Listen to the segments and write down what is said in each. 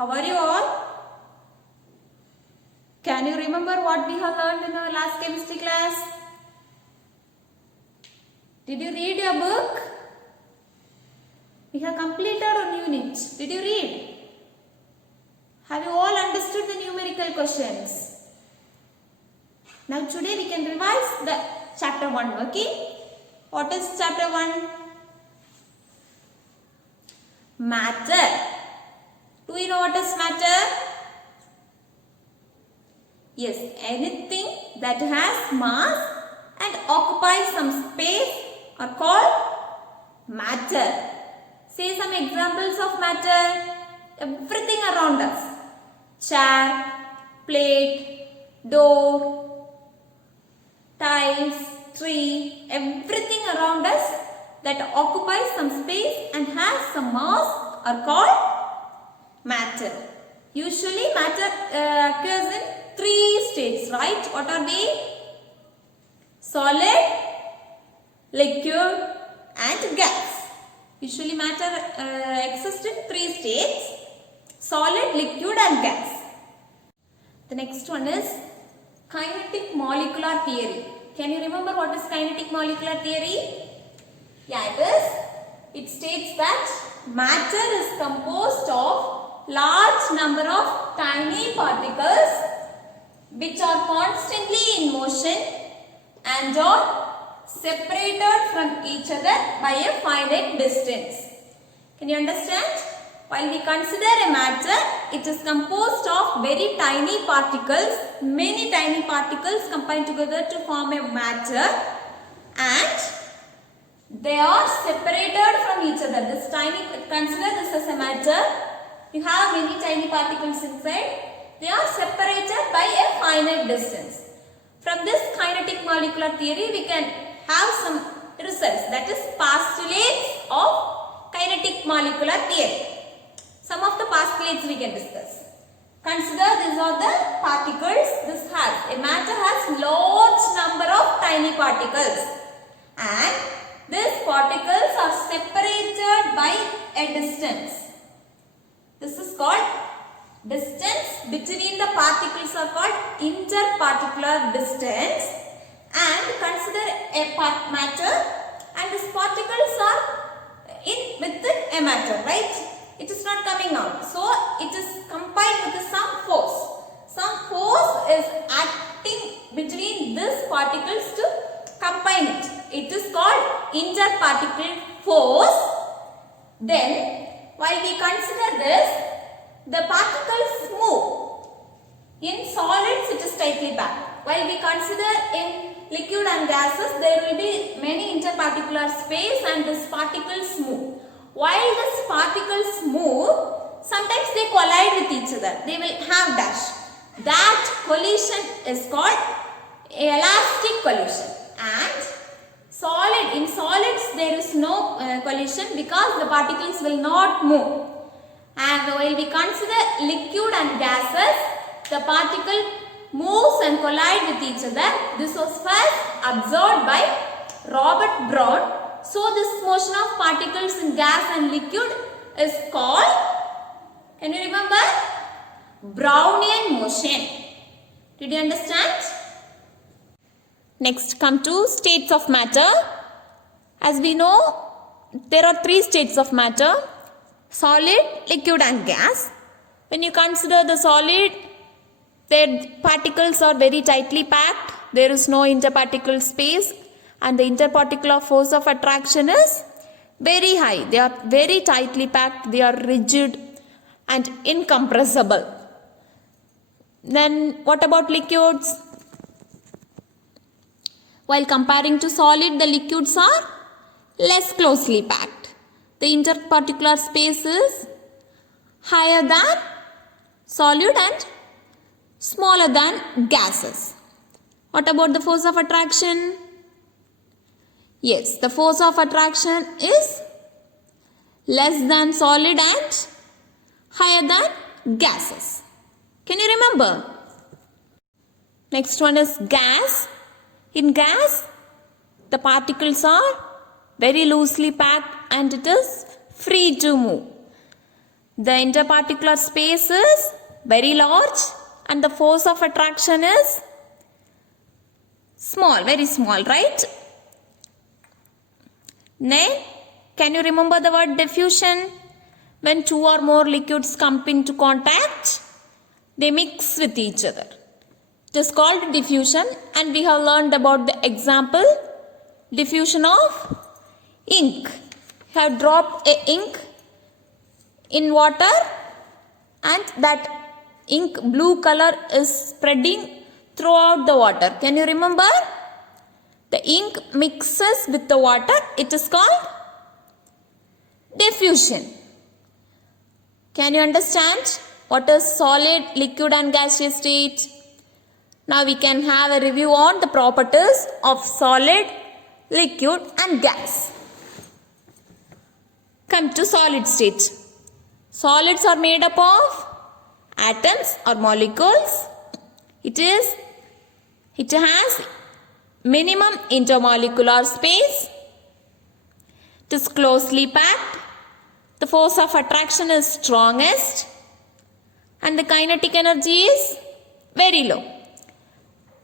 How are you all? Can you remember what we have learned in our last chemistry class? Did you read your book? We have completed one unit. Did you read? Have you all understood the numerical questions? Now today we can revise the chapter 1, okay? What is chapter 1? Matter. Do you know what is matter? Yes, anything that has mass and occupies some space are called matter. Say some examples of matter. Everything around us. Chair, plate, door, tiles, tree, everything around us that occupies some space and has some mass are called matter. Usually matter occurs in 3 states, right? What are they? Solid, liquid and gas. Usually matter exists in 3 states: solid, liquid and gas. The next one is kinetic molecular theory. Can you remember what is kinetic molecular theory? Yeah, it is. It states that matter is composed of large number of tiny particles which are constantly in motion and are separated from each other by a finite distance. Can you understand? While we consider a matter, it is composed of very tiny particles, many tiny particles combined together to form a matter, and they are separated from each other. Consider this as a matter. You have many tiny particles inside. They are separated by a finite distance. From this kinetic molecular theory, we can have some results, that is postulates of kinetic molecular theory. Some of the postulates we can discuss. Consider these are the particles. A matter has large number of tiny particles, and these particles are separated by a distance. This is called distance between the particles are called interparticular distance. And consider a matter, and these particles are within a matter, right? It is not coming out. So it is combined with some force. Some force is acting between these particles to combine it. It is called interparticle force. Then while we consider this, the particles move. In solids it is tightly packed. While we consider in liquid and gases, there will be many interparticular space and these particles move. While these particles move, sometimes they collide with each other. They will have dash. That collision is called elastic collision. And in solids there is no collision because the particles will not move. And while we consider liquid and gases, the particle moves and collide with each other. This was first observed by Robert Brown. So this motion of particles in gas and liquid is called, can you remember? Brownian motion. Did you understand? Next, come to states of matter. As we know, there are 3 states of matter: solid, liquid and gas. When you consider the solid, their particles are very tightly packed. There is no interparticle space, and the interparticular force of attraction is very high. They are very tightly packed. They are rigid and incompressible. Then what about liquids? While comparing to solid, the liquids are less closely packed. The interparticular space is higher than solid and smaller than gases. What about the force of attraction? Yes, the force of attraction is less than solid and higher than gases. Can you remember? Next one is gas. In gas, the particles are very loosely packed and it is free to move. the interparticular space is very large and the force of attraction is small, very small, right? Then, can you remember the word diffusion? When two or more liquids come into contact, they mix with each other. It is called diffusion, and we have learned about the example, diffusion of ink. You have dropped a ink in water and that ink blue color is spreading throughout the water. Can you remember? The ink mixes with the water. It is called diffusion. Can you understand what is solid, liquid and gaseous state? Now we can have a review on the properties of solid, liquid and gas. Come to solid state. Solids are made up of atoms or molecules. It has minimum intermolecular space. It is closely packed. The force of attraction is strongest and the kinetic energy is very low.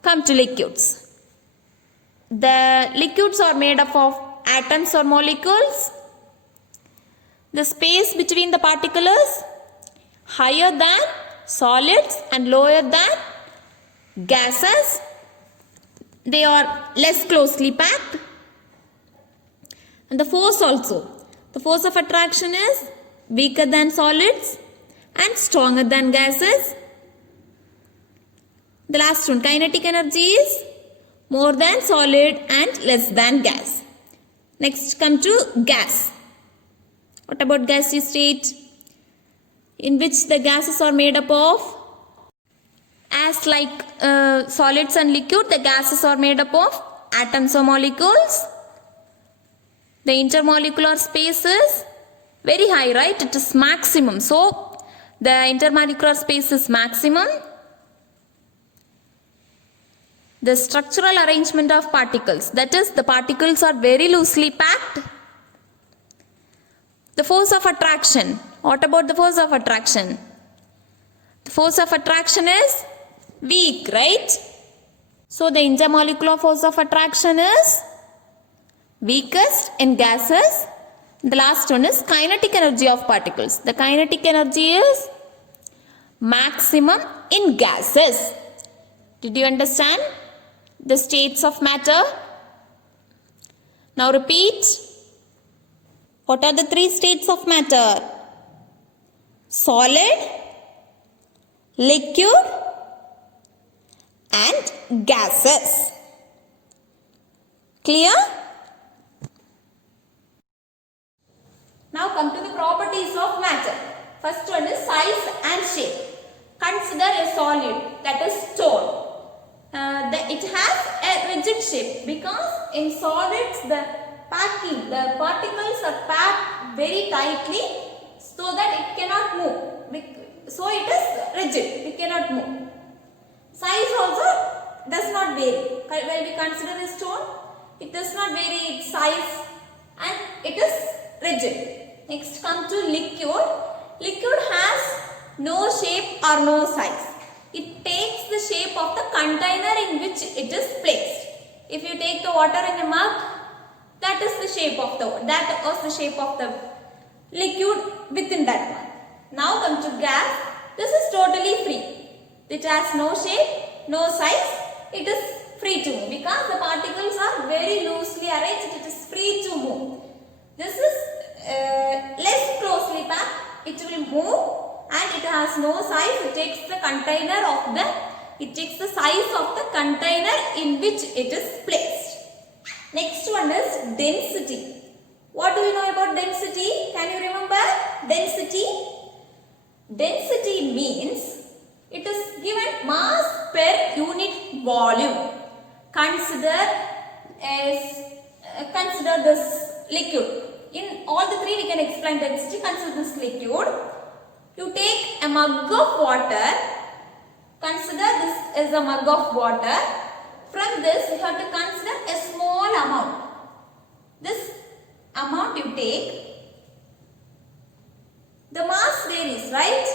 Come to liquids. The liquids are made up of atoms or molecules. The space between the particles is higher than solids and lower than gases. They are less closely packed. And the force also. The force of attraction is weaker than solids and stronger than gases. The last one, kinetic energy is more than solid and less than gas. Next, come to gas. What about gaseous state? In which the gases are made up of? As like solids and liquid, the gases are made up of atoms or molecules. The intermolecular space is very high, right? It is maximum. So, the intermolecular space is maximum. The structural arrangement of particles, that is, the particles are very loosely packed. The force of attraction. What about the force of attraction? The force of attraction is weak, right? So, the intermolecular force of attraction is weakest in gases. The last one is kinetic energy of particles. The kinetic energy is maximum in gases. Did you understand the states of matter? Now repeat. What are the three states of matter? Solid, liquid and gases. Clear? Now come to the properties of matter. First one is size and shape. Consider a solid, that is stone. It has a rigid shape because in solids the particles are packed very tightly so that it cannot move. So it is rigid, it cannot move. Size also does not vary. When we consider a stone, it does not vary its size and it is rigid. Next come to liquid. Liquid has no shape or no size. It takes the shape of the container in which it is placed. If you take the water in a mug, that is the shape of the liquid within that mug. Now come to gas. This is totally free. It has no shape, no size. It is free to move because the particles are very loosely arranged. It is free to move. This is less closely packed. It will move and it has no size. It takes the size of the container in which it is placed. Next one is density. What do you know about density? Can you remember density? Density means it is given mass per unit volume. Consider this liquid. In all the three we can explain density. Consider this liquid. You take a mug of water. Consider this is a mug of water. From this you have to consider a small amount. This amount you take. the mass varies, right?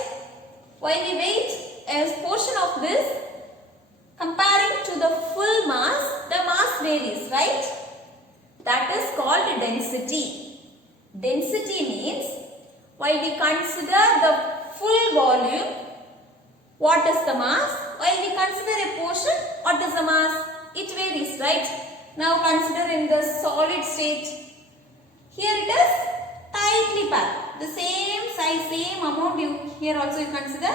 While we weight a portion of this, comparing to the full mass, the mass varies, right? That is called density. Density means while we consider the full volume, what is the mass? While we consider a portion, what is the mass? It varies, right? Now consider in the solid state. Here it is tightly packed. The same size, same amount you here also you consider.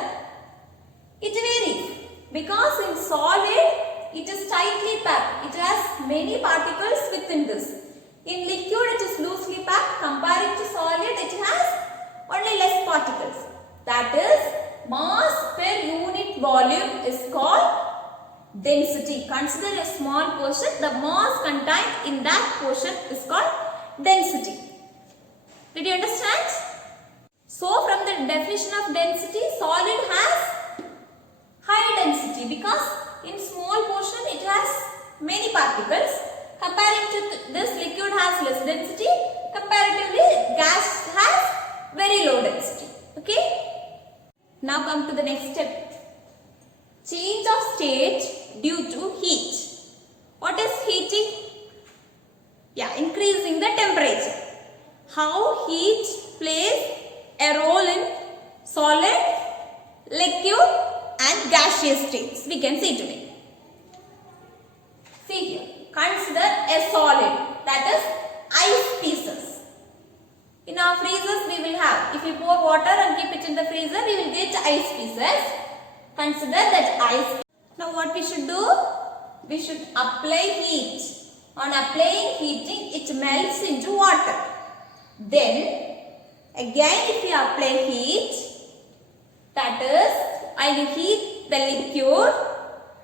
It varies because in solid it is tightly packed. It has many particles within this. In liquid it is loosely packed. Comparing to solid it has only less particles. That is mass per unit volume is called density. Consider a small portion. The mass contained in that portion is called density. Did you understand? So from the definition of density, solid has high density because in small portion it has many particles. Comparing to this, liquid has less density. Comparatively, gas has very low density. Okay? Now come to the next step. Change of state due to heat. What is heating? Yeah, increasing the temperature. How heat plays a role in solid, liquid and gaseous states. We can see today. See here. Consider a solid, that is ice pieces. In our freezers we will have, if we pour water and keep it in the freezer, we will get ice pieces. Consider that ice. Now what we should do? We should apply heat. On applying heating, it melts into water. Then again if we apply heat, that is while you heat the liquid,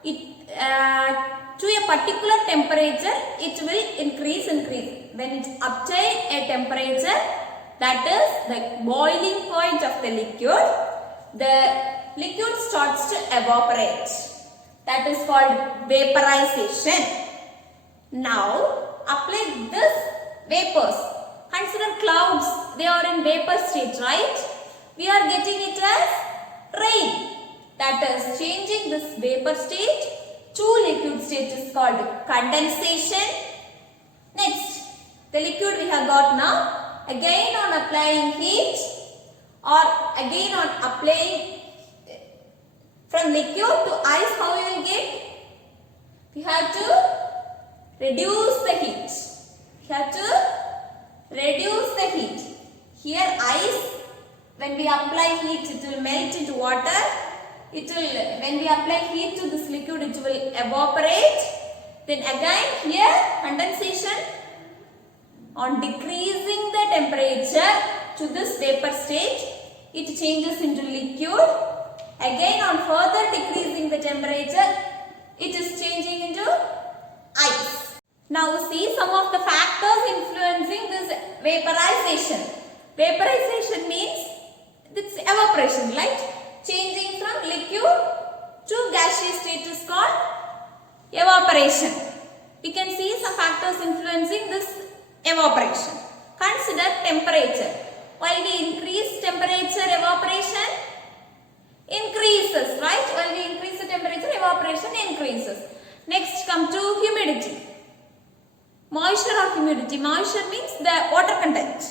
it to a particular temperature it will increase. When it obtain a temperature, that is the boiling point of the liquid starts to evaporate. That is called vaporization. Now apply this vapors. Consider clouds, they are in vapor state, right? We are getting it as rain. That is changing this vapor state to liquid state is called condensation. Next, the liquid we have got now. Again on applying heat or again on applying from liquid to ice, how you will get? We have to reduce the heat. We have to reduce the heat. Here ice, when we apply heat, it will melt into water. When we apply heat to this liquid, it will evaporate. Then again here condensation. On decreasing the temperature to this vapor state, it changes into liquid. Again on further decreasing the temperature, it is changing into ice. Now see some of the factors influencing this vaporization. Vaporization means it's evaporation, right? Changing from liquid to gaseous state is called evaporation. We can see some factors influencing this evaporation. Consider temperature. While we increase temperature, evaporation increases, right? While we increase the temperature, evaporation increases. Next come to humidity. Moisture or humidity. Moisture means the water content.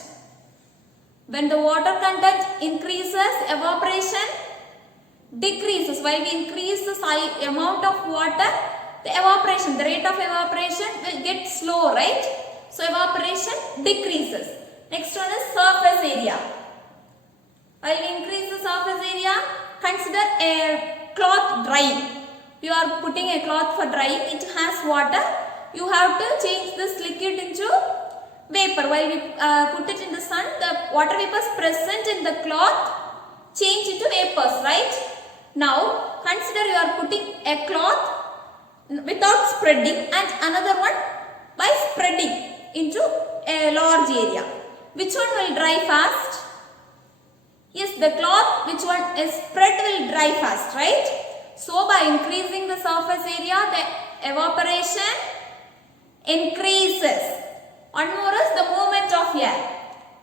When the water content increases, evaporation decreases. While we increase the amount of water, the evaporation, the rate of evaporation will get slow, right? So evaporation decreases. Next one is surface area. While we increase the surface area, consider a cloth drying. You are putting a cloth for drying, it has water. You have to change this liquid into vapor. While we put it in the sun, the water vapors present in the cloth change into vapors, right? Now consider you are putting a cloth without spreading and another one by spreading into a large area. Which one will dry fast? Yes, the cloth which one is spread will dry fast, right? So by increasing the surface area, the evaporation increases. One more is the movement of air.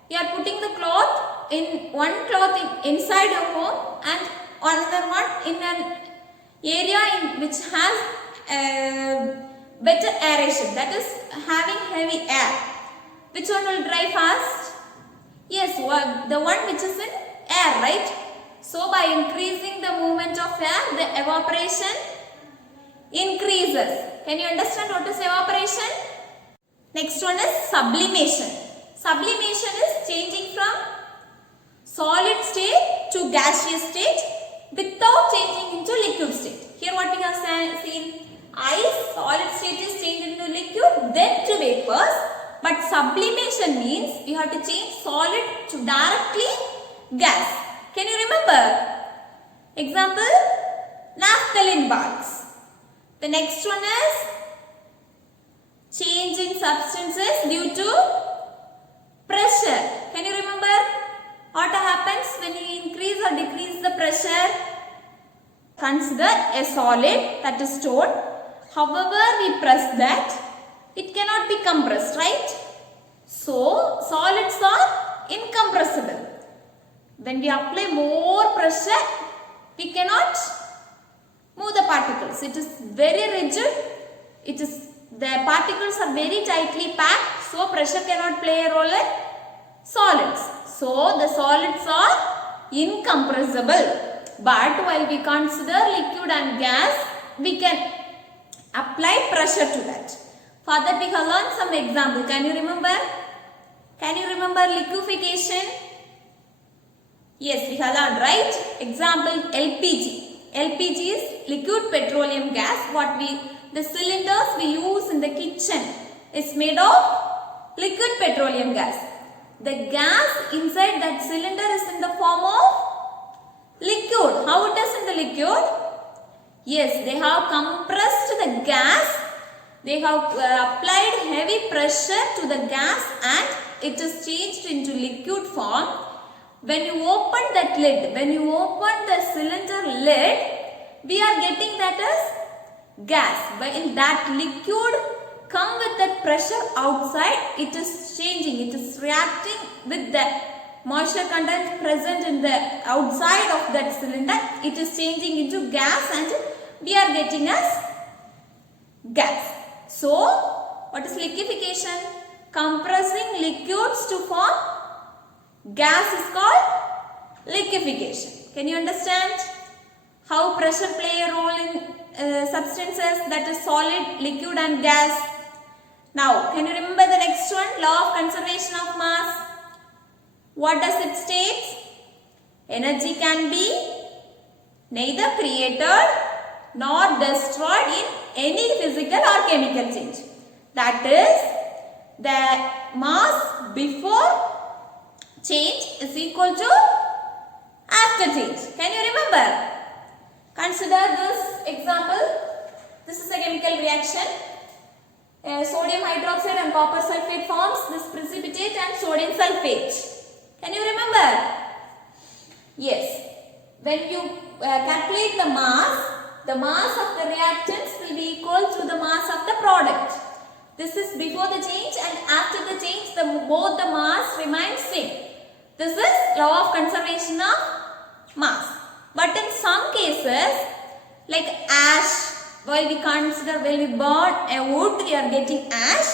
You are putting the cloth in one cloth inside your home and another one in an area which has better aeration, that is having heavy air. Which one will dry fast? Yes, the one which is in air, right? So by increasing the movement of air, the evaporation increases. Can you understand what is evaporation? Next one is sublimation. Sublimation is changing from solid state to gaseous state without changing into liquid state. Here what we have seen, ice, solid state is changed into liquid, then to vapors. But sublimation means you have to change solid to directly gas. Can you remember? Example, naphthalene baths. The next one is change in substances due to pressure. Can you remember what happens when you increase or decrease the pressure? Consider a solid that is stored. However, we press that, it cannot be compressed, right? So, solids are incompressible. When we apply more pressure, we cannot move the particles. It is very rigid. The particles are very tightly packed. So, pressure cannot play a role in solids. So, the solids are incompressible. But while we consider liquid and gas, we can apply pressure to that. For that, we have learned some example. Can you remember? Can you remember liquefaction? Yes, we have learned, right? Example, LPG. LPG is liquid petroleum gas. The cylinders we use in the kitchen is made of liquid petroleum gas. The gas inside that cylinder is in the form of liquid. How it is in the liquid? Yes, they have compressed the gas. They have applied heavy pressure to the gas and it is changed into liquid form. When you open that lid, when you open the cylinder lid, we are getting that as gas. But in that liquid come with that pressure outside, it is changing, it is reacting with the moisture content present in the outside of that cylinder. It is changing into gas and we are getting as gas. So, what is liquefaction? Compressing liquids to form gas is called liquefaction. Can you understand how pressure play a role in substances, that is solid, liquid and gas? Now, can you remember the next one? Law of conservation of mass. What does it state? Energy can be neither created nor destroyed in any physical or chemical change. That is, the mass before change is equal to after change. Can you remember? Consider this example. This is a chemical reaction. Sodium hydroxide and copper sulfate forms this precipitate and sodium sulfate. Can you remember? Yes. When you calculate the mass of the reactants will be equal to the mass of the product. This is before the change and after the change both the mass remains same. This is law of conservation of mass. But in some cases, like ash, while we burn a wood, we are getting ash.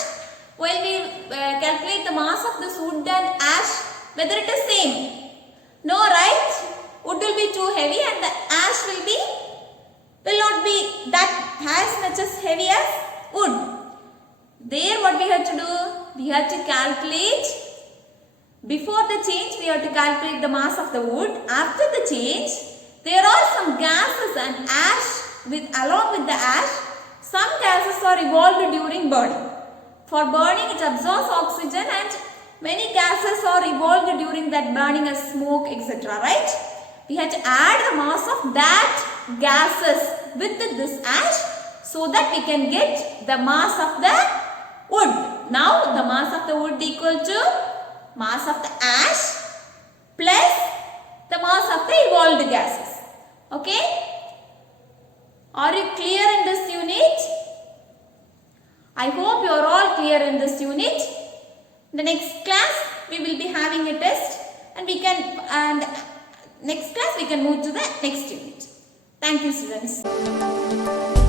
While we calculate the mass of this wood and ash, whether it is same. No, right? Wood will be too heavy and the ash will not be that as much as heavy as wood. There what we have to do? We have to calculate, before the change we have to calculate the mass of the wood. After the change, there are some gases and ash along with the ash. Some gases are evolved during burning. For burning it absorbs oxygen and many gases are evolved during that burning as smoke, etc. Right? We have to add the mass of that gases with this ash so that we can get the mass of the wood. Now the mass of the wood equal to mass of the ash plus the mass of the evolved gases. Okay? Are you clear in this unit? I hope you are all clear in this unit. In the next class we will be having a test and and next class we can move to the next unit. Thank you, students.